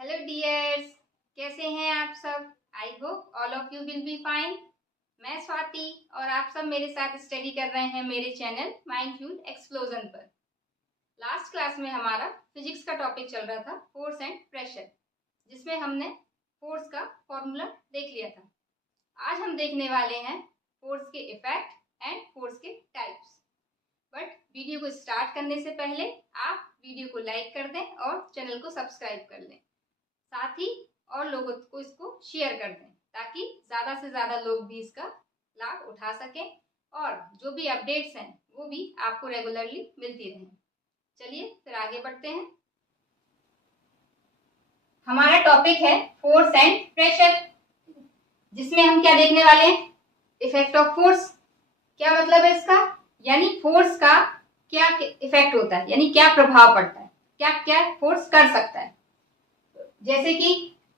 Hello dears, कैसे हैं आप सब। I hope all of you will be fine. मैं स्वाति और आप सब मेरे साथ स्टडी कर रहे हैं मेरे चैनल माइंड फ्यूल एक्सप्लोजन पर। लास्ट क्लास में हमारा फिजिक्स का टॉपिक चल रहा था फोर्स एंड प्रेशर, जिसमें हमने फोर्स का फॉर्मूला देख लिया था। आज हम देखने वाले हैं फोर्स के इफेक्ट एंड फोर्स के टाइप्स। बट वीडियो को स्टार्ट करने से पहले आप वीडियो को लाइक कर दें और चैनल को सब्सक्राइब कर लें। साथ ही और लोगों को इसको शेयर कर दें ताकि ज़्यादा से ज़्यादा लोग भी इसका लाभ उठा सकें और जो भी अपडेट्स हैं वो भी आपको रेगुलरली मिलती रहें। चलिए फिर आगे बढ़ते हैं। हमारा टॉपिक है फोर्स एंड प्रेशर, जिसमें हम क्या देखने वाले हैं, इफेक्ट ऑफ फोर्स। क्या मतलब है इसका, यानी फोर्स का क्या इफेक्ट होता है, यानी क्या प्रभाव पड़ता है, क्या क्या फोर्स कर सकता है। जैसे कि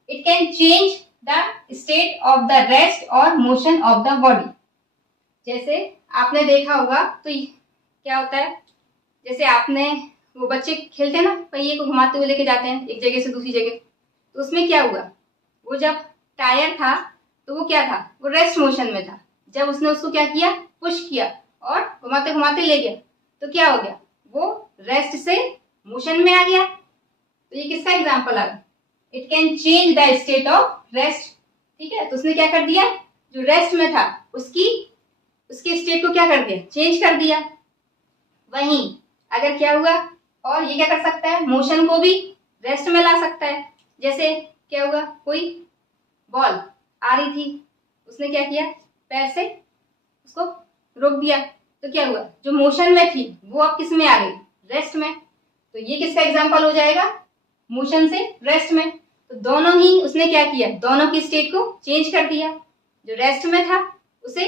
it can change the state of the rest और मोशन ऑफ द बॉडी। जैसे आपने देखा होगा तो क्या होता है, जैसे आपने वो बच्चे खेलते हैं ना, पहिए को घुमाते हुए लेके जाते हैं एक जगह से दूसरी जगह, तो उसमें क्या हुआ, वो जब टायर था तो वो क्या था, वो रेस्ट मोशन में था। जब उसने उसको क्या किया, पुश किया और घुमाते घुमाते ले गया, तो क्या हो गया, वो रेस्ट से मोशन में आ गया। तो ये किसका एग्जाम्पल आ गया, it can change the state of rest. ठीक है, तो उसने क्या कर दिया, जो रेस्ट में था उसकी स्टेट को क्या कर दिया, चेंज कर दिया। वहीं अगर क्या हुआ, और ये क्या कर सकता है, मोशन को भी रेस्ट में ला सकता है। जैसे क्या हुआ, कोई बॉल आ रही थी, उसने क्या किया, पैर से उसको रोक दिया, तो क्या हुआ, जो मोशन में थी वो अब किस में आ गई, रेस्ट में। तो ये किसका एग्जाम्पल हो जाएगा, मोशन से रेस्ट में। तो दोनों ही उसने क्या किया, दोनों की स्टेट को चेंज कर दिया। जो रेस्ट में था उसे,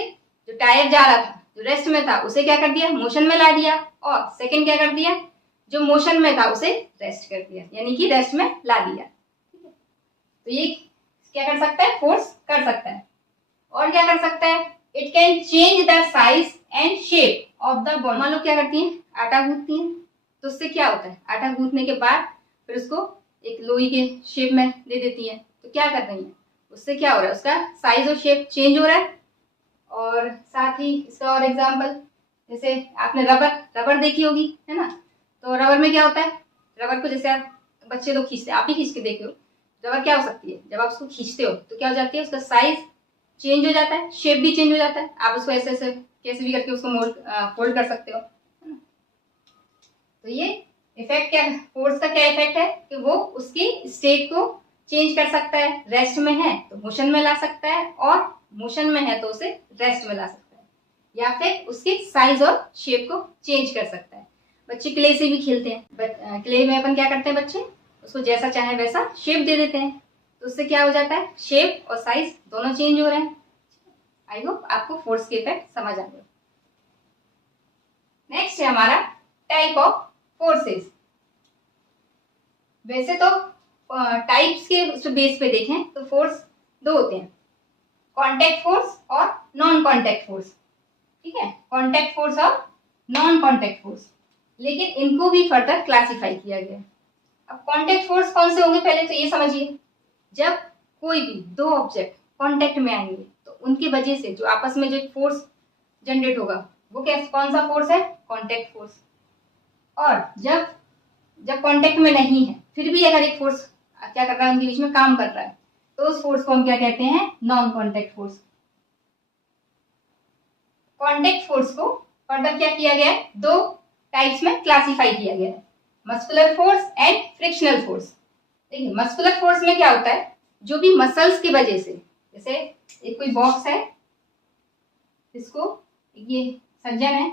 जो टायर जा रहा था जो रेस्ट में था उसे क्या कर दिया, मोशन में ला दिया, और सेकंड क्या कर दिया, जो मोशन में था उसे रेस्ट कर दिया, यानी कि रेस्ट में ला दिया। तो ये क्या कर सकता है, फोर्स कर सकता है। और क्या कर सकता है, it can change the size and shape of the ball. मान लो क्या करती हैं, आटा गूंथती हैं, तो उससे क्या होता है, आटा गूंथने के बाद फिर उसको एक लोई के शेप में दे देती है, तो क्या कर रही है, उससे क्या हो रहा है, उसका साइज और शेप चेंज हो रहा है। और साथ ही इसका और एग्जांपल, जैसे आपने रबर देखी होगी, है ना, तो रबर में क्या होता है, रबर को जैसे आप बच्चे लोग खींचते हैं, आप ही खींच के देखे हो, रबर क्या हो सकती है, जब आप उसको खींचते हो तो क्या हो जाती है, उसका साइज चेंज हो जाता है, शेप भी चेंज हो जाता है। आप उसको ऐसे ऐसे कैसे भी करके उसको फोल्ड कर सकते हो, है ना। तो ये इफेक्ट क्या, फोर्स का क्या इफेक्ट है कि वो उसकी स्टेट को चेंज कर सकता है। रेस्ट में है तो मोशन में ला सकता है, और मोशन में है तो उसे रेस्ट में ला सकता है, या फिर उसके साइज और शेप को चेंज कर सकता है। बच्चे क्ले से भी खेलते हैं, क्ले में अपन क्या करते हैं, बच्चे उसको जैसा चाहे वैसा शेप दे देते हैं, तो उससे क्या हो जाता है, शेप और साइज दोनों चेंज हो रहे हैं। आई होप आपको फोर्स के इफेक्ट समझ आ गए। नेक्स्ट है हमारा टाइप ऑफ फोर्सेस। वैसे तो टाइप्स के बेस पे देखें तो फोर्स दो होते हैं, कांटेक्ट फोर्स और नॉन कांटेक्ट फोर्स। ठीक है, कांटेक्ट फोर्स और नॉन कांटेक्ट फोर्स, लेकिन इनको भी फर्दर क्लासिफाई किया गया है। अब कांटेक्ट फोर्स कौन से होंगे, पहले तो ये समझिए, जब कोई भी दो ऑब्जेक्ट कांटेक्ट में आएंगे तो उनकी वजह से जो आपस में जो फोर्स जनरेट होगा वो कौन सा फोर्स है, कांटेक्ट फोर्स। और जब कांटेक्ट में नहीं है फिर भी अगर एक फोर्स क्या कर रहा है, उनके बीच में काम कर रहा है, तो उस फोर्स को हम क्या कहते हैं, non contact force. Contact force को फर्दर क्या किया गया है, दो टाइप्स में क्लासिफाई किया गया है, muscular force and frictional force. देखिए मस्कुलर फोर्स में क्या होता है, जो भी मसल्स की वजह से, जैसे एक कोई बॉक्स है, इसको ये सज्जन है,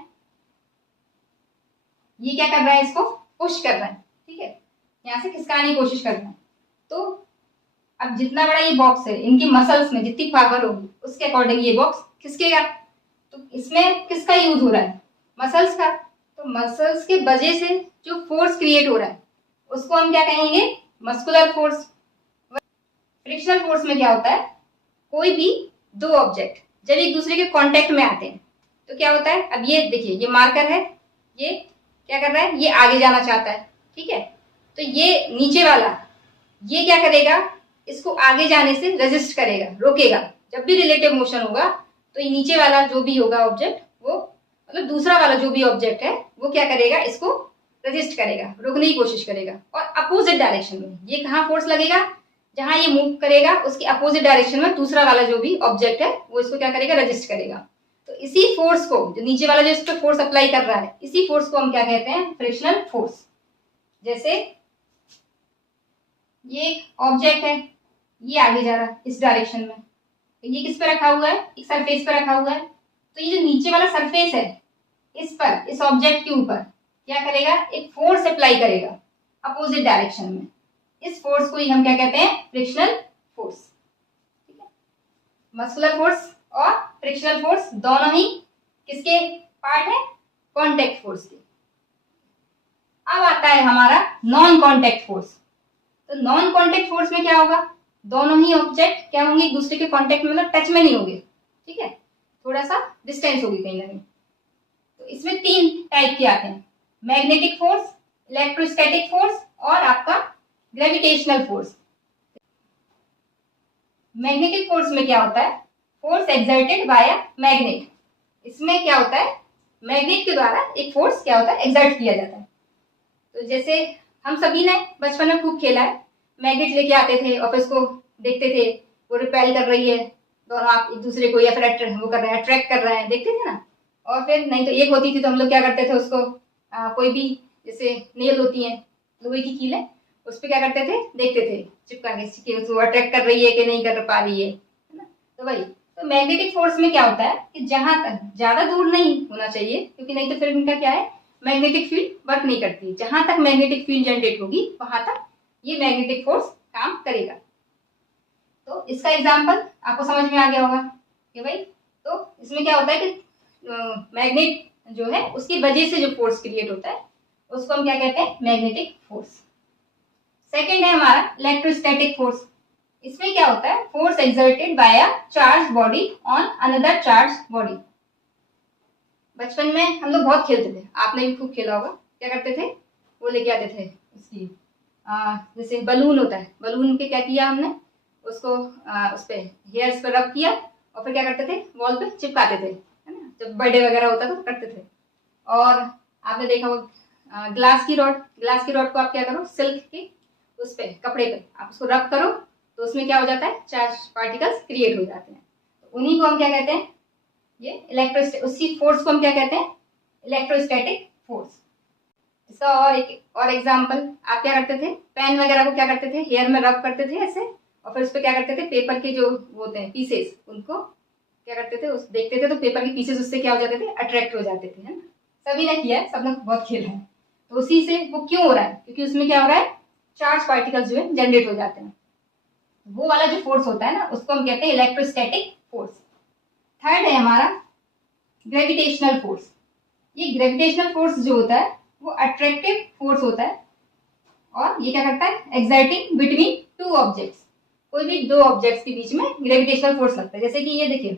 ये क्या कर रहा है, इसको पुश कर रहा है, ठीक है, यहाँ से खिसकाने की कोशिश कर रहा है। तो अब जितना बड़ा ये बॉक्स है, इनकी मसल्स में जितनी पावर होगी उसके अकॉर्डिंग ये बॉक्स खिसकेगा। तो इसमें किसका यूज हो रहा है, मसल्स का। तो मसल्स के वजह से जो फोर्स क्रिएट हो रहा है उसको हम क्या कहेंगे, मस्कुलर फोर्स। फ्रिक्शनल फोर्स में क्या होता है, कोई भी दो ऑब्जेक्ट जब एक दूसरे के कांटेक्ट में आते हैं तो क्या होता है, अब ये देखिए ये मार्कर है, ये क्या कर रहा है, ये आगे जाना चाहता है, ठीक है, तो ये नीचे वाला ये क्या करेगा, इसको आगे जाने से रेजिस्ट करेगा, रोकेगा। जब भी रिलेटिव मोशन होगा तो ये नीचे वाला जो भी होगा ऑब्जेक्ट, वो मतलब दूसरा वाला जो भी ऑब्जेक्ट है वो क्या करेगा, इसको रेजिस्ट करेगा, रोकने की कोशिश करेगा। और अपोजिट डायरेक्शन में ये कहाँ फोर्स लगेगा, जहां ये मूव करेगा उसकी अपोजिट डायरेक्शन में दूसरा वाला जो भी ऑब्जेक्ट है वो इसको क्या करेगा, रेजिस्ट करेगा। तो इसी फोर्स को, जो नीचे वाला जो इस पर फोर्स अप्लाई कर रहा है, इसी फोर्स को हम क्या कहते हैं, फ्रिक्शनल फोर्स। जैसे ये एक ऑब्जेक्ट है, ये आगे जा रहा है इस डायरेक्शन में, तो ये किस पे रखा हुआ है, एक सरफेस पे रखा हुआ है। तो ये जो नीचे वाला सरफेस है, इस पर, इस ऑब्जेक्ट के ऊपर क्या करेगा, एक फोर्स अप्लाई करेगा अपोजिट डायरेक्शन में। इस फोर्स को ही हम क्या कहते हैं, फ्रिक्शनल फोर्स। ठीक है, मस्कुलर फोर्स और फ्रिक्शनल फोर्स दोनों ही किसके पार्ट है, कांटेक्ट फोर्स के। अब आता है हमारा नॉन कांटेक्ट फोर्स। तो नॉन कांटेक्ट फोर्स में क्या होगा, दोनों ही ऑब्जेक्ट क्या होंगे, एक दूसरे के कांटेक्ट में, मतलब टच में नहीं होंगे। ठीक है, थोड़ा सा डिस्टेंस होगी कहीं ना कहीं। तो इसमें 3 टाइप के आते हैं, मैग्नेटिक फोर्स, इलेक्ट्रोस्टैटिक फोर्स और आपका ग्रेविटेशनल फोर्स। मैग्नेटिक फोर्स में क्या होता है, force exerted by a magnet. इसमें क्या होता है, मैग्नेट के द्वारा एक फोर्स क्या होता है, एक्सर्ट किया जाता है। तो जैसे हम सभी ने बचपन में खूब खेला है, मैग्नेट लेके आते थे और फिर उसको देखते थे वो रिपेल कर रही है, दोनों आप एक दूसरे को, या फिर वो कर रहे हैं, अट्रैक्ट कर रहे हैं, देखते थे ना। और फिर नहीं तो एक होती थी तो हम लोग क्या करते थे उसको, कोई भी जैसे नेल होती है, लोहे की कील है, उस पर क्या करते थे, देखते थे चिपका के उसको अट्रैक्ट कर रही है कि नहीं कर पा रही है ना। तो वही, तो मैग्नेटिक फोर्स में क्या होता है कि जहां तक, ज्यादा दूर नहीं होना चाहिए, क्योंकि नहीं तो फिर इनका क्या है, मैग्नेटिक फील्ड वर्क नहीं करती। जहां तक मैग्नेटिक फील्ड जनरेट होगी वहां तक ये मैग्नेटिक फोर्स काम करेगा। तो इसका एग्जांपल आपको समझ में आ गया होगा कि भाई, तो इसमें क्या होता है कि मैग्नेट जो है उसकी वजह से जो फोर्स क्रिएट होता है उसको हम क्या कहते हैं, मैग्नेटिक फोर्स। सेकेंड है हमारा इलेक्ट्रोस्टैटिक फोर्स। इसमें क्या होता है, force exerted by a charge body on another charge body. बचपन में हम लोग बहुत खेलते थे, आपने भी खूब खेला होगा। क्या करते थे, वो लेके आते थे उसकी जैसे बलून होता है, बलून के क्या किया हमने, उसको उस पे हेयर्स पे रब किया और फिर क्या करते थे, वॉल पे चिपकाते थे, है ना, जब बर्थडे वगैरह होता था तो करते थे। और आपने देखा वो ग्लास की रॉड, ग्लास की रॉड को आप क्या करो, सिल्क के उस पे, कपड़े पे आप उसको रब करो तो उसमें क्या हो जाता है, चार्ज पार्टिकल्स क्रिएट हो जाते हैं। तो उन्हीं को हम क्या कहते हैं, ये इलेक्ट्रोस्टैटिक, उसी फोर्स को हम क्या कहते हैं, इलेक्ट्रोस्टैटिक फोर्स। इसका और एग्जांपल, आप क्या करते थे, पेन वगैरह को क्या करते थे, हेयर में रब करते थे ऐसे, और फिर उस पर क्या करते थे, पेपर के जो वो होते हैं पीसेस, उनको क्या करते थे, उस देखते थे तो पेपर के पीसेस उससे क्या हो जाते थे, अट्रैक्ट हो जाते थे, है ना। सभी ने किया है, सबने बहुत खेला है। तो उसी से वो क्यों हो रहा है, क्योंकि उसमें क्या हो रहा है, चार्ज पार्टिकल्स जो है जनरेट हो जाते हैं। वो वाला जो फोर्स होता है ना, उसको हम कहते हैं इलेक्ट्रोस्टैटिक फोर्स। थर्ड है हमारा ग्रेविटेशनल फोर्स। ये ग्रेविटेशनल फोर्स जो होता है वो अट्रैक्टिव फोर्स होता है, और ये क्या करता है, एक्साइटिंग बिटवीन 2 ऑब्जेक्ट्स। कोई भी 2 ऑब्जेक्ट्स के बीच में ग्रेविटेशनल फोर्स लगता है। जैसे कि ये देखिए,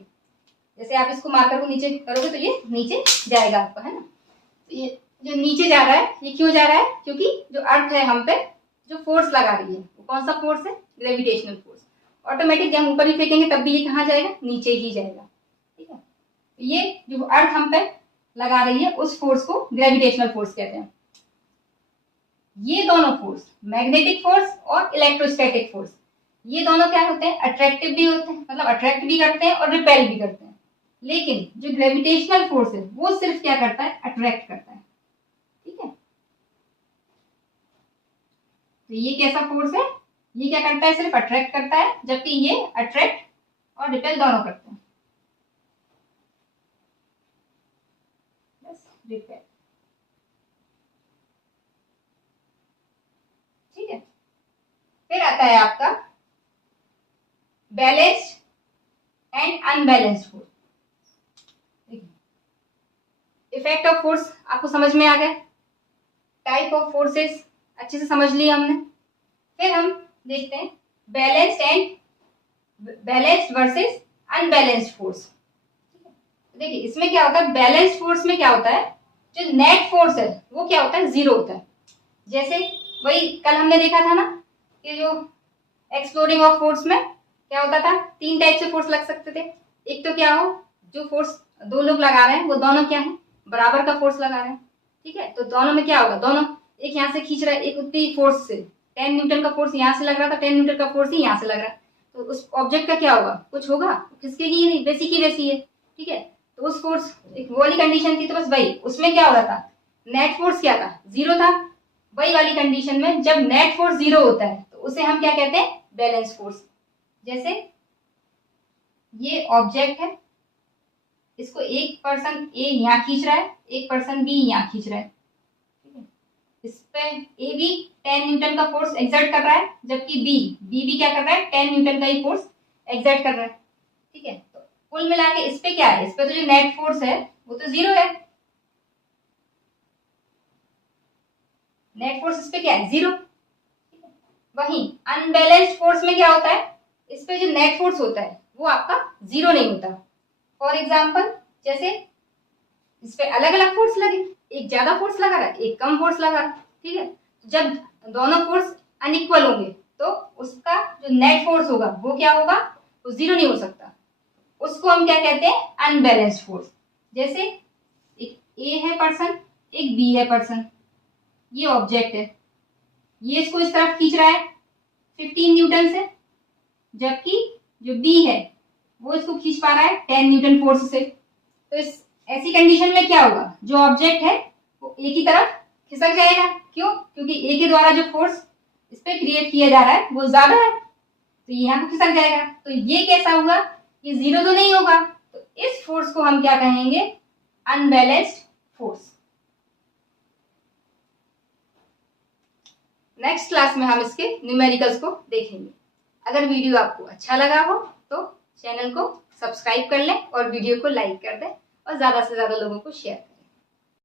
जैसे आप इसको मार्कर को नीचे करोगे तो ये नीचे जाएगा आपका, है ना। तो ये जो नीचे जा रहा है, ये क्यों जा रहा है, क्योंकि जो अर्थ है हम पे जो फोर्स लगा रही है वो कौन सा फोर्स है, ग्रेविटेशनल फोर्स। ऑटोमेटिक हम ऊपर भी फेंकेंगे तब भी ये कहाँ जाएगा, नीचे ही जाएगा। ठीक है, तो ये जो अर्थ हम पे लगा रही है उस फोर्स को ग्रेविटेशनल फोर्स कहते हैं। ये दोनों फोर्स, मैग्नेटिक फोर्स और इलेक्ट्रोस्टैटिक फोर्स, ये दोनों क्या होते हैं, अट्रैक्टिव भी होते हैं, मतलब अट्रैक्ट भी करते हैं और रिपेल भी करते हैं। लेकिन जो ग्रेविटेशनल फोर्स है वो सिर्फ क्या करता है, अट्रैक्ट करता है। ठीक है, तो ये कैसा फोर्स है, ये क्या करता है, सिर्फ अट्रैक्ट करता है, जबकि ये अट्रैक्ट और रिपेल दोनों करते हैं। रिपेल, ठीक है। फिर आता है आपका balanced and unbalanced force. Effect of force आपको समझ में आ गया, टाइप ऑफ फोर्सेस अच्छे से समझ लिया हमने। फिर हम देखते हैं बैलेंस्ड वर्सेस अनबैलेंस्ड फोर्स। देखिए इसमें क्या होता है, बैलेंस्ड फोर्स में क्या होता है, जो नेट फोर्स है वो क्या होता है, 0 होता है। जैसे वही कल हमने देखा था ना कि जो एक्सप्लोडिंग ऑफ फोर्स में क्या होता था, 3 टाइप से फोर्स लग सकते थे। एक तो क्या हो, जो फोर्स 2 लोग लगा रहे हैं वो दोनों क्या है, बराबर का फोर्स लगा रहे हैं, ठीक है। तो दोनों में क्या होगा, दोनों एक यहाँ से खींच रहा है, एक उतनी फोर्स से 10 न्यूटन का फोर्स यहाँ से लग रहा था, 10 न्यूटन का फोर्स ही यहाँ से लग रहा है, तो उस ऑब्जेक्ट का क्या होगा, कुछ होगा, खिसकेगी ही नहीं, वैसी की वैसी है, ठीक है। तो उस फोर्स एक वो वाली कंडीशन थी, तो बस वही उसमें क्या हो रहा था, नेट फोर्स क्या था, 0 था। वही वाली कंडीशन में जब नेट फोर्स 0 होता है तो उसे हम क्या कहते हैं, बैलेंस फोर्स। जैसे ये ऑब्जेक्ट है, इसको एक पर्सन ए यहाँ खींच रहा है, एक पर्सन बी यहाँ खींच रहा है, ठीक है। इस पे ए भी 10 न्यूटन का फोर्स एक्सर्ट कर रहा है, जबकि बी भी क्या कर रहा है, 10 न्यूटन का ही फोर्स एक्सर्ट कर रहा है, ठीक है। तो कुल मिला के इस पे क्या है, इस पे तो जो नेट फोर्स है वो तो 0 है, नेट फोर्स इस पे क्या है, 0। वहीं अनबैलेंस्ड फोर्स में क्या होता है, इस पे जो नेट फोर्स होता है वो आपका 0 नहीं होता। फॉर एग्जाम्पल जैसे इस पे अलग अलग फोर्स लगे, एक ज्यादा फोर्स लगा रहा है, एक कम फोर्स लगा रहा है, ठीक है। जब दोनों फोर्स अनइक्वल होंगे तो उसका जो नेट फोर्स होगा वो क्या होगा, वो 0 नहीं हो सकता, उसको हम क्या कहते हैं, अनबैलेंस्ड फोर्स। जैसे एक ए है पर्सन, एक बी है पर्सन, ये ऑब्जेक्ट है, ये इसको इस तरफ खींच रहा है 15 न्यूटन से, जबकि जो बी है वो इसको खींच पा रहा है 10 न्यूटन फोर्स से। तो इस ऐसी कंडीशन में क्या होगा, जो ऑब्जेक्ट है वो ए की तरफ खिसक जाएगा, क्यों, क्योंकि ए के द्वारा जो फोर्स इस पे क्रिएट किया जा रहा है वो ज्यादा है, तो यहाँ को खिसक जाएगा। तो ये कैसा होगा, ये 0 तो नहीं होगा, तो इस फोर्स को हम क्या कहेंगे, अनबैलेंस्ड फोर्स। नेक्स्ट क्लास में हम इसके न्यूमेरिकल्स को देखेंगे। अगर वीडियो आपको अच्छा लगा हो तो चैनल को सब्सक्राइब कर लें और वीडियो को लाइक कर दें और ज्यादा से ज्यादा लोगों को शेयर करें।